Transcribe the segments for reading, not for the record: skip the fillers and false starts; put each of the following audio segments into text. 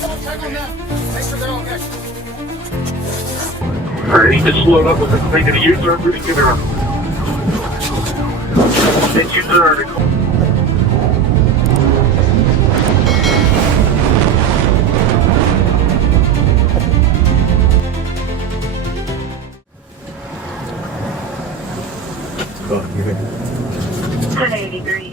Check on them. Make sure they're okay. Alright, he just slowed up with the thing to the U-turn, pretty good around. Then U-turn.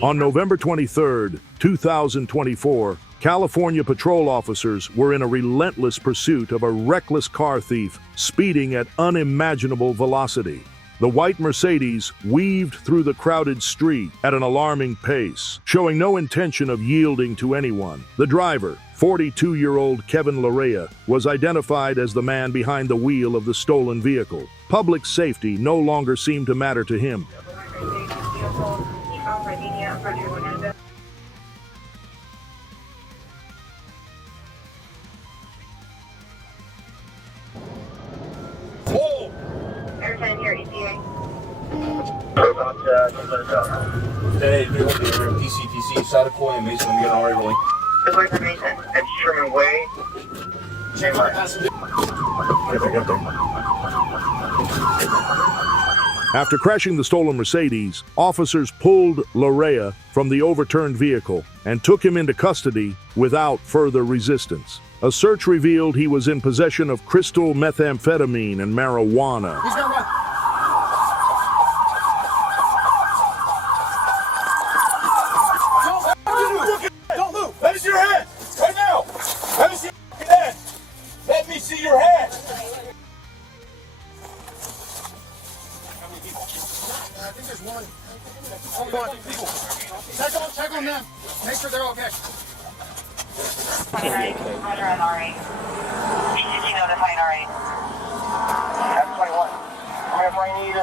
On November 23, 2024, California patrol officers were in a relentless pursuit of a reckless car thief speeding at unimaginable velocity. The white Mercedes weaved through the crowded street at an alarming pace, showing no intention of yielding to anyone. The driver, 42-year-old Kevin Larrea, was identified as the man behind the wheel of the stolen vehicle. Public safety no longer seemed to matter to him. Everything here, EPA. Hey, PCTC, Sadakoy and Mason, I'm getting already rolling. Good luck for Mason. That's Sherman Way. Check my passenger. Get there. After crashing the stolen Mercedes, officers pulled Larrea from the overturned vehicle and took him into custody without further resistance. A search revealed he was in possession of crystal methamphetamine and marijuana. He's gonna run. Don't move! Let me see your hand! Right now! Let me see your hand! Let me see your hand! I think there's one. Check on them. Make sure they're okay. 29, Roger on RA. PCT notifying RA. That's 21. If I need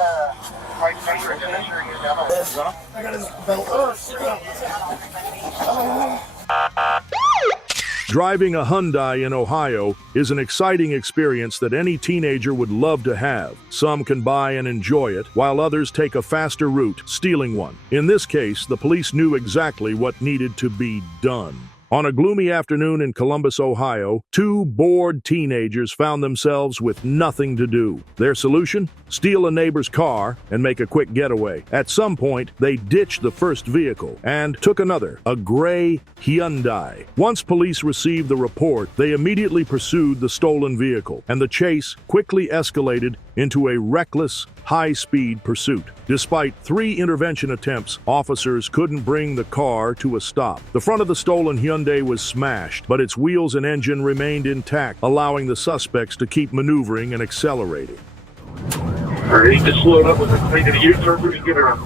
right pressure ignition, I got his belt. Driving a Hyundai in Ohio is an exciting experience that any teenager would love to have. Some can buy and enjoy it, while others take a faster route, stealing one. In this case, the police knew exactly what needed to be done. On a gloomy afternoon in Columbus, Ohio, two bored teenagers found themselves with nothing to do. Their solution? Steal a neighbor's car and make a quick getaway. At some point, they ditched the first vehicle and took another, a gray Hyundai. Once police received the report, they immediately pursued the stolen vehicle, and the chase quickly escalated into a reckless, high-speed pursuit. Despite 3 intervention attempts, officers couldn't bring the car to a stop. The front of the stolen Hyundai was smashed, but its wheels and engine remained intact, allowing the suspects to keep maneuvering and accelerating. Alright, he just slowed up with the thing to the U-turn, pretty good around.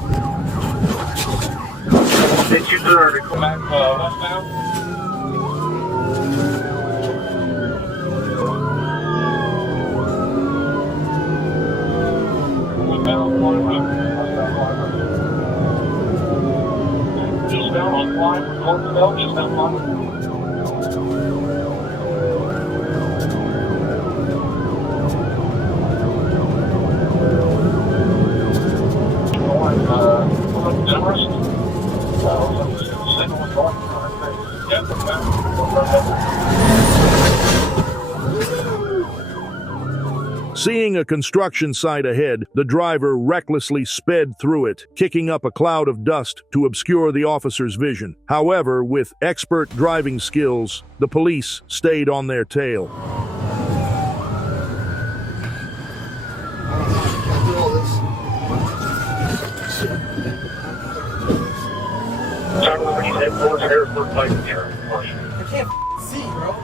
Then U-turn. Come back westbound. Just down on line, just down line. Seeing a construction site ahead, the driver recklessly sped through it, kicking up a cloud of dust to obscure the officer's vision. However, with expert driving skills, the police stayed on their tail. I can't see, bro.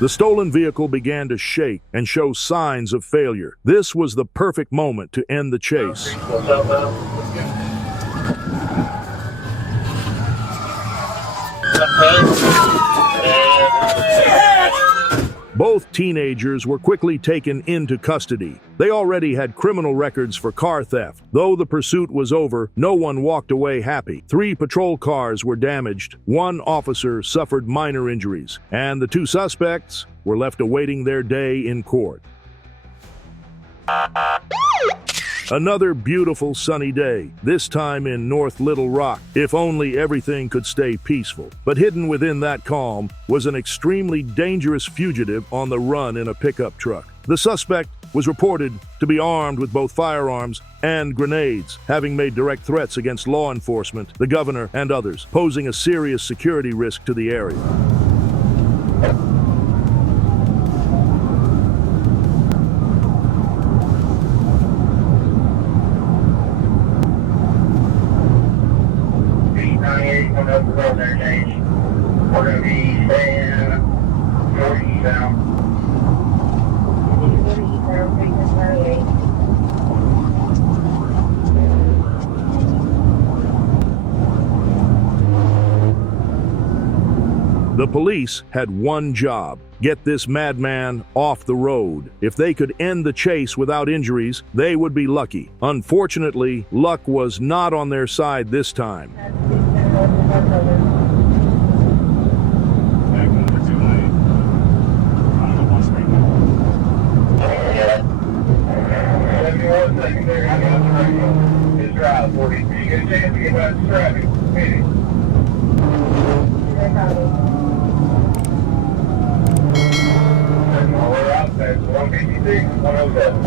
The stolen vehicle began to shake and show signs of failure. This was the perfect moment to end the chase. Both teenagers were quickly taken into custody. They already had criminal records for car theft. Though the pursuit was over, no one walked away happy. 3 patrol cars were damaged, 1 officer suffered minor injuries, and the 2 suspects were left awaiting their day in court. Another beautiful sunny day, this time in North Little Rock. If only everything could stay peaceful. But hidden within that calm was an extremely dangerous fugitive on the run in a pickup truck. The suspect was reported to be armed with both firearms and grenades, having made direct threats against law enforcement, the governor, and others, posing a serious security risk to the area. Coming up the road there, James. We're going to be staying northeastbound. The police had one job: get this madman off the road. If they could end the chase without injuries, they would be lucky. Unfortunately, luck was not on their side this time. We're out there, 156, 107.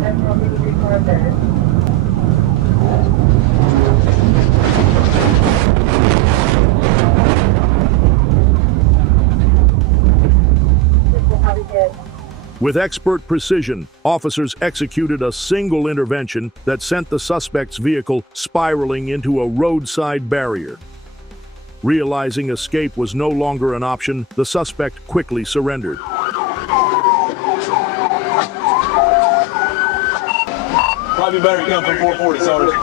That's 156, 107. With expert precision, officers executed a single intervention that sent the suspect's vehicle spiraling into a roadside barrier. Realizing escape was no longer an option, the suspect quickly surrendered. Probably better come from 440, Sergeant.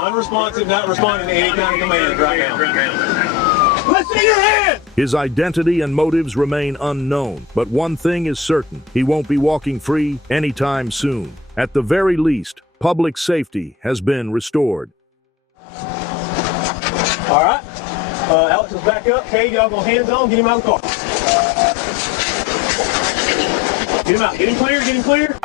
Unresponsive, not responding to any kind of commands right now. Let's see your hand! His identity and motives remain unknown, but one thing is certain: he won't be walking free anytime soon. At the very least, public safety has been restored. All right. Alex is back up. Hey, y'all go hands on. Get him out of the car. Get him out. Get him clear. Get him clear.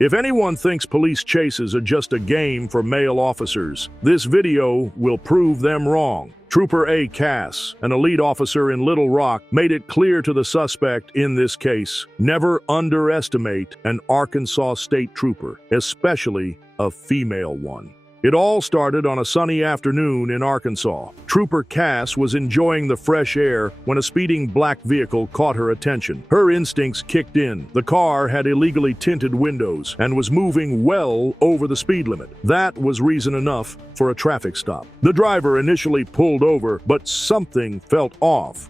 If anyone thinks police chases are just a game for male officers, this video will prove them wrong. Trooper A. Cass, an elite officer in Little Rock, made it clear to the suspect in this case: never underestimate an Arkansas state trooper, especially a female one. It all started on a sunny afternoon in Arkansas. Trooper Cass was enjoying the fresh air when a speeding black vehicle caught her attention. Her instincts kicked in. The car had illegally tinted windows and was moving well over the speed limit. That was reason enough for a traffic stop. The driver initially pulled over, but something felt off.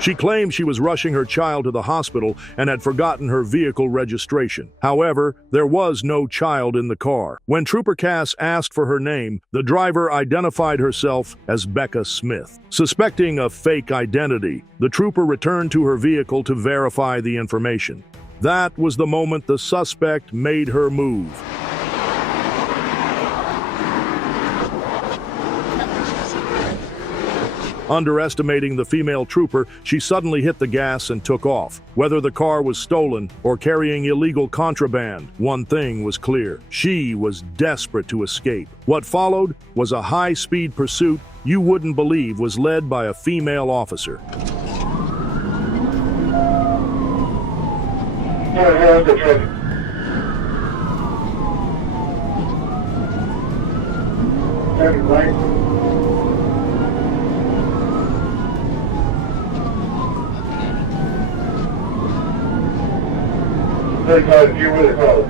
She claimed she was rushing her child to the hospital and had forgotten her vehicle registration. However, there was no child in the car. When Trooper Cass asked for her name, the driver identified herself as Becca Smith. Suspecting a fake identity, the trooper returned to her vehicle to verify the information. That was the moment the suspect made her move. Underestimating the female trooper, she suddenly hit the gas and took off. Whether the car was stolen or carrying illegal contraband, one thing was clear: she was desperate to escape. What followed was a high-speed pursuit you wouldn't believe was led by a female officer. If you're really close.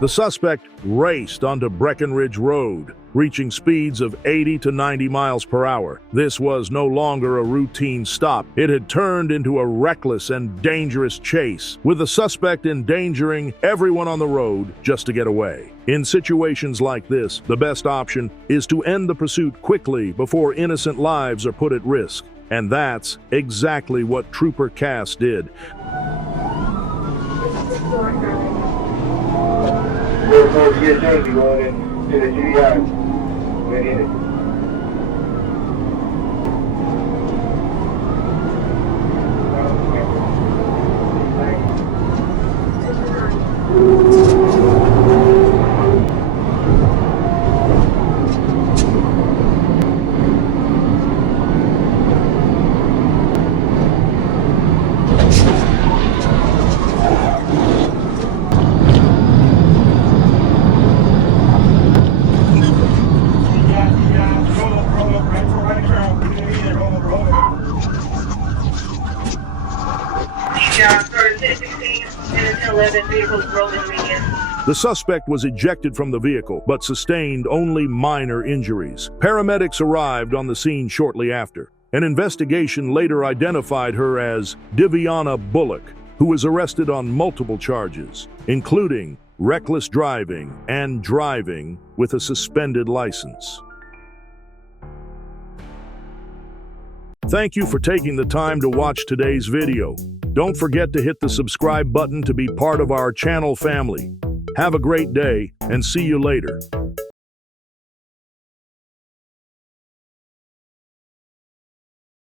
The suspect raced onto Breckenridge Road, reaching speeds of 80 to 90 miles per hour. This was no longer a routine stop. It had turned into a reckless and dangerous chase, with the suspect endangering everyone on the road just to get away. In situations like this, the best option is to end the pursuit quickly before innocent lives are put at risk. And that's exactly what Trooper Cass did. We're going to get Jamie going into the GDI. Ready in it. The suspect was ejected from the vehicle, but sustained only minor injuries. Paramedics arrived on the scene shortly after. An investigation later identified her as Diviana Bullock, who was arrested on multiple charges, including reckless driving and driving with a suspended license. Thank you for taking the time to watch today's video. Don't forget to hit the subscribe button to be part of our channel family. Have a great day and see you later.